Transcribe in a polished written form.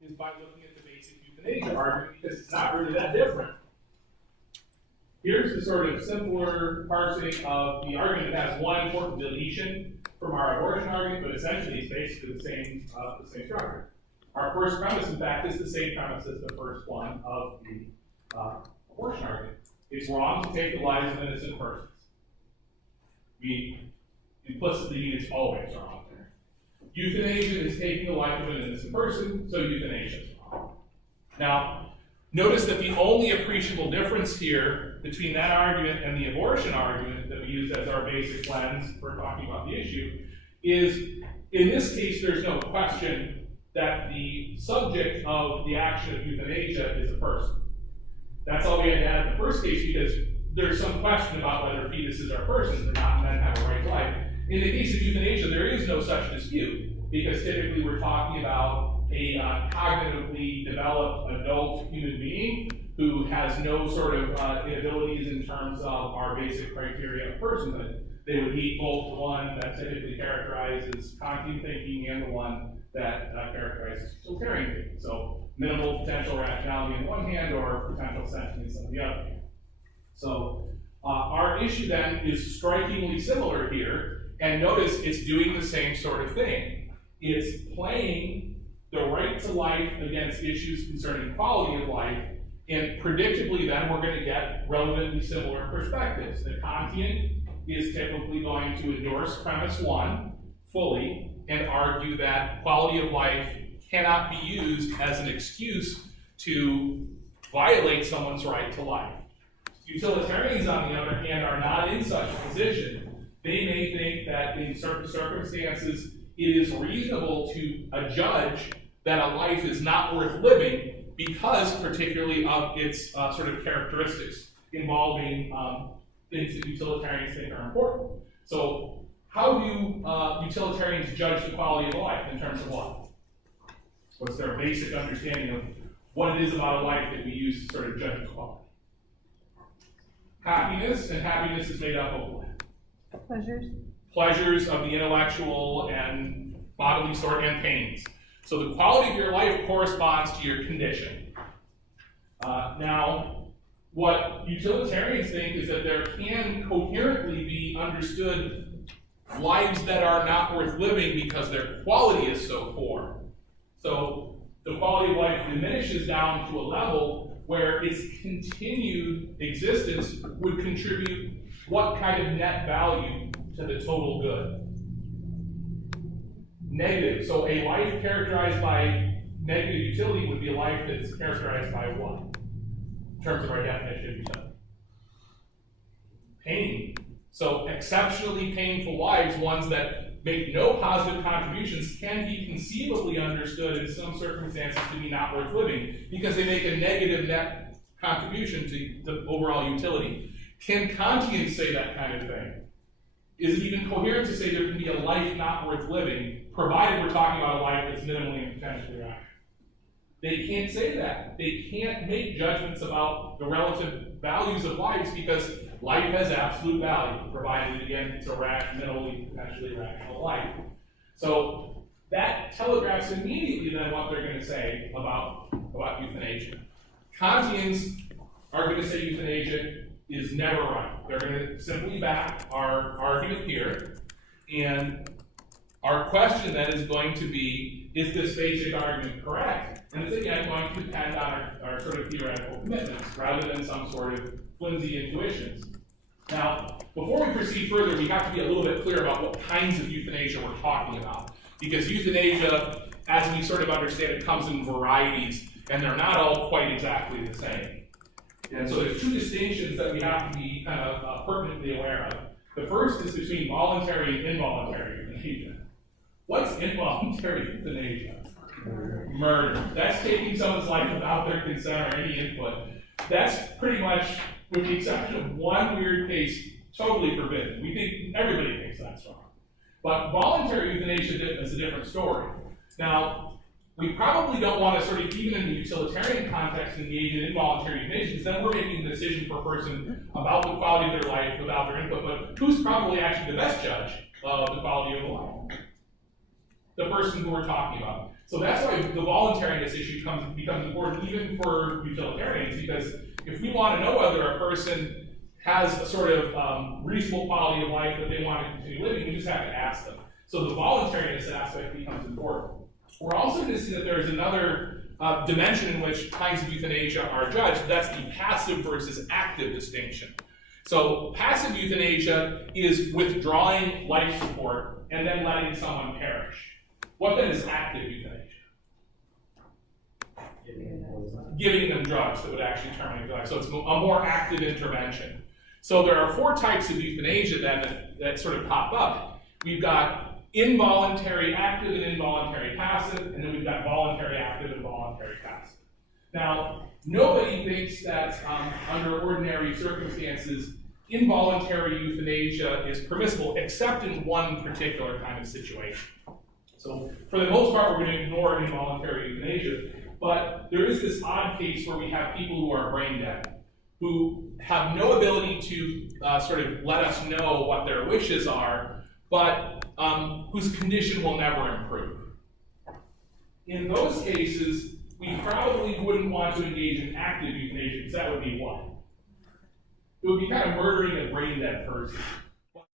is by looking at the basic euthanasia argument, because it's not really that different. Here's the sort of simpler parsing of the argument that has one important deletion from our abortion argument, but essentially it's basically the same structure. Our first premise, in fact, is the same premise as the first one of the abortion argument. It's wrong to take the lives of innocent persons. We implicitly mean it's always wrong there. Euthanasia is taking the life of an innocent person, so euthanasia is wrong. Now, notice that the only appreciable difference here between that argument and the abortion argument that we use as our basic lens for talking about the issue is, in this case, there's no question that the subject of the action of euthanasia is a person. That's all we had to add in the first case, because there's some question about whether fetuses are persons or not, and then have a right to life. In the case of euthanasia, there is no such dispute, because typically we're talking about a cognitively developed adult human being who has no sort of inabilities in terms of our basic criteria of personhood. They would meet both the one that typically characterizes Kantian thinking and the one that characterizes utilitarian thinking. So minimal potential rationality on one hand, or potential sentience on the other hand. So our issue then is strikingly similar here, and notice it's doing the same sort of thing. It's playing the right to life against issues concerning quality of life, and predictably then we're going to get relevantly similar perspectives. The Kantian is typically going to endorse premise one fully and argue that quality of life cannot be used as an excuse to violate someone's right to life. Utilitarians, on the other hand, are not in such a position. They may think that in certain circumstances it is reasonable to adjudge that a life is not worth living because particularly of its sort of characteristics involving things that utilitarians think are important. So how do utilitarians judge the quality of life in terms of what? What's their basic understanding of what it is about a life that we use to sort of judge its quality? Happiness, and happiness is made up of what? Pleasures. Pleasures of the intellectual and bodily sort, and pains. So the quality of your life corresponds to your condition. Now, what utilitarians think is that there can coherently be understood lives that are not worth living because their quality is so poor. So the quality of life diminishes down to a level where its continued existence would contribute what kind of net value to the total good? Negative. So a life characterized by negative utility would be a life that's characterized by what? In terms of our definition of utility. Pain. So exceptionally painful lives, ones that make no positive contributions, can be conceivably understood in some circumstances to be not worth living because they make a negative net contribution to the overall utility. Can Kantians say that kind of thing? Is it even coherent to say there can be a life not worth living, provided we're talking about a life that's minimally and potentially rational? They can't say that. They can't make judgments about the relative values of lives because life has absolute value, provided, again, it's a minimally, potentially rational life. So that telegraphs immediately then what they're going to say about euthanasia. Kantians are going to say euthanasia is never right. They're going to simply back our argument here, and our question then is going to be, is this basic argument correct? And it's again going to depend on our sort of theoretical commitments rather than some sort of flimsy intuitions. Now, before we proceed further, we have to be a little bit clear about what kinds of euthanasia we're talking about. Because euthanasia, as we sort of understand it, comes in varieties, and they're not all quite exactly the same. And so there's two distinctions that we have to be kind of pertinently aware of. The first is between voluntary and involuntary euthanasia. What's involuntary euthanasia? Murder. That's taking someone's life without their consent or any input. That's pretty much, with the exception of one weird case, totally forbidden. We think everybody thinks that's wrong. But voluntary euthanasia is a different story. Now, we probably don't want to sort of, even in the utilitarian context, engage in involuntary euthanasia, because then we're making a decision for a person about the quality of their life without their input. But who's probably actually the best judge of the quality of the life? The person who we're talking about. So that's why the voluntariness issue becomes important even for utilitarians, because if we want to know whether a person has a sort of reasonable quality of life that they want to continue living, we just have to ask them. So the voluntariness aspect becomes important. We're also going to see that there's another dimension in which kinds of euthanasia are judged. That's the passive versus active distinction. So passive euthanasia is withdrawing life support and then letting someone perish. What then is active euthanasia? Giving them drugs that would actually terminate their life. So it's a more active intervention. So there are 4 types of euthanasia then that sort of pop up. We've got involuntary active and involuntary passive, and then we've got voluntary active and voluntary passive. Now, nobody thinks that under ordinary circumstances, involuntary euthanasia is permissible, except in one particular kind of situation. So for the most part, we're going to ignore involuntary euthanasia, but there is this odd case where we have people who are brain dead, who have no ability to sort of let us know what their wishes are, but whose condition will never improve. In those cases, we probably wouldn't want to engage in active euthanasia, because that would be what? It would be kind of murdering a brain dead person.